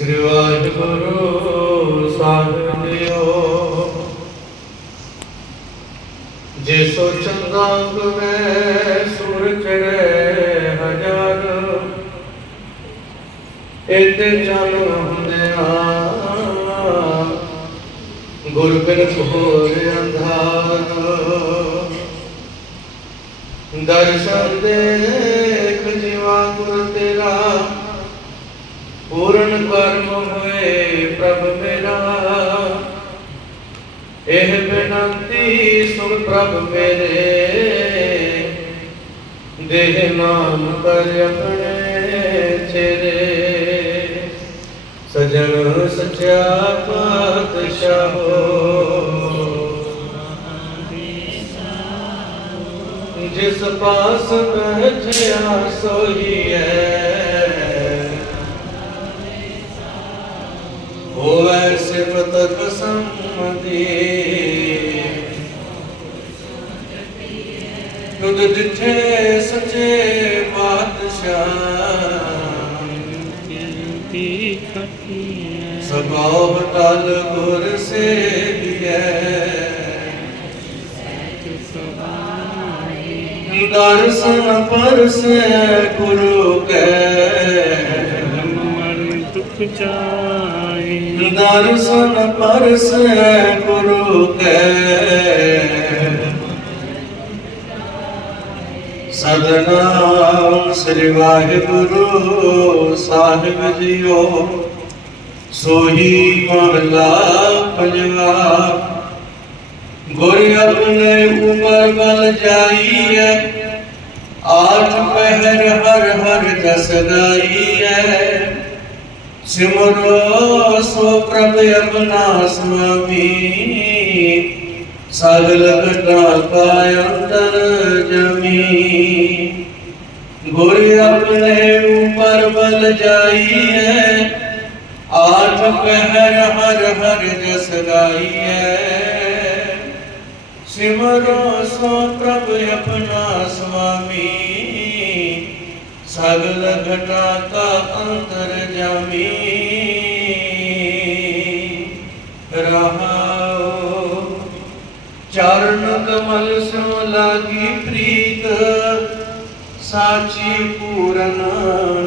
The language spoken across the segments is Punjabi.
ਸ੍ਰੀ ਵਾਹਿਗੁਰੂ ਸਾਹਿਬ ਜੀਓ ਜੇ ਸੋ ਚੰਦਾਂਗ ਮੈਂ ਸੁਰ ਚੜੇ ਹਜ਼ਾਰ ਇਤੇ ਚਲ ਹੁੰਦਿਆ ਗੁਰ ਬਿਨ ਘੋਰ ਅੰਧਾਰ। ਦਰਸ਼ਨ ਦੇ ਇਹ ਬੇਨੰਤੀ ਸੁਣ ਪ੍ਰਭ ਮੇਰੇ। ਦੇਹ ਨਾਮ ਕਰ ਆਪਣੇ ਚਿਹਰੇ। ਸਜਣ ਸਚਿਆ ਪਾਤਸ਼ਾਹੋ। ਜਿਸ ਪਾਸ ਬੈਠਿਆ ਸੋਈ ਹੈ ਹੋਵੇ ਸਿਫਤ ਕਸਮਦੀ ਤੁਧ ਜਿੱਥੇ ਸੱਚੇ ਪਾਤਸ਼ਾਹ। ਸਭਾਵ ਟਲ ਗੁਰ ਸੇਵੀਐ। ਦਰਸ਼ਨ ਪਰਸੈ ਗੁਰੂ ਕੈ। ਮਨ ਦੁਖ ਜਾਏ ਦਰਸ਼ਨ ਪਰਸੈ ਗੁਰੂ ਕੈ। ਸਦਨਾਮ ਸ੍ਰੀ ਵਾਹਿਗੁਰੂ ਸਾਹਿਬ ਜੀਓ, ਸੋਹੀ ਮਹਲਾ ਪੰਜਵਾ ਗੁਰ ਆਪਣੇ ਉਮਰ ਬਲ ਜਾਈਐ ਆਠ ਪਹਿਰ ਹਰ ਹਰ ਜਸ ਗਾਈਐ ਸਿਮਰੋ ਸੋ ਪ੍ਰਭ ਆਪਣਾ ਸੁਆਮੀ ਸਗਲ ਘਟਾ ਅੰਤਰ ਜਮੀ। ਗੁਰ ਆਪਣੇ ਉਪਰ ਬਲ ਜਾਈਐ। ਆਠ ਪਹਿਰ ਹਰ ਹਰ ਜਸ ਗਾਈਐ। ਸਿਮਰੋ ਸੋ ਪ੍ਰਭ ਆਪਣਾ ਸੁਆਮੀ ਸਗਲ ਘਟਾ ਕਾ ਅੰਤਰ ਜਾਮੀ। ਰਹਾਉ ਚਰਨ ਕਮਲ ਸੋ ਲਾਗੀ ਪ੍ਰੀਤ, ਸਾਚੀ ਪੂਰਨ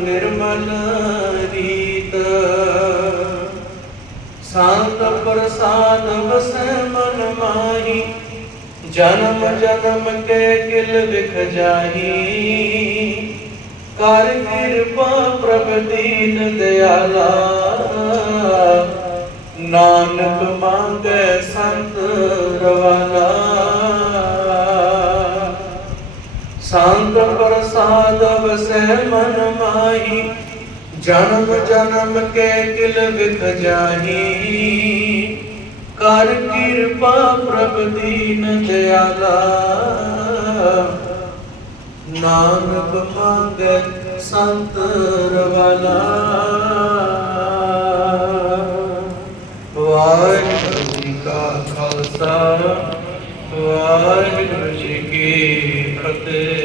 ਨਿਰਮਲ ਰੀਤ। ਸੰਤ ਪ੍ਰਸਾਦ ਵਸੈ ਮਨ ਮਾਹੀ, ਜਨਮ ਜਨਮ ਕੇ ਕਿਲ ਵਿਖ ਜਾਹੀ। ਕਰ ਕਿਰਪਾ ਪ੍ਰਭ ਦੀਨ ਦਿਆਲਾ। ਨਾਨਕ ਮੰਗੈ ਸੰਤ ਰਵਾਲਾ। ਸੰਤ ਪ੍ਰਸਾਦ ਵਸੈ ਮਨ ਮਾਹੀ, ਜਨਮ ਜਨਮ ਕੇ ਕਿਲ ਵਿਖ ਜਾਹੀ। ਕਰ ਕਿਰਪਾ ਪ੍ਰਭ ਦੀਨ ਦਿਆਲਾ। ਨਾਨਕ ਮੰਗੈ ਸੰਤ ਰਵਲਾ। ਖਾਲਸਾ ਵਾਹਿਗੁਰੂ ਜੀ ਕੀ ਫਤਿਹ।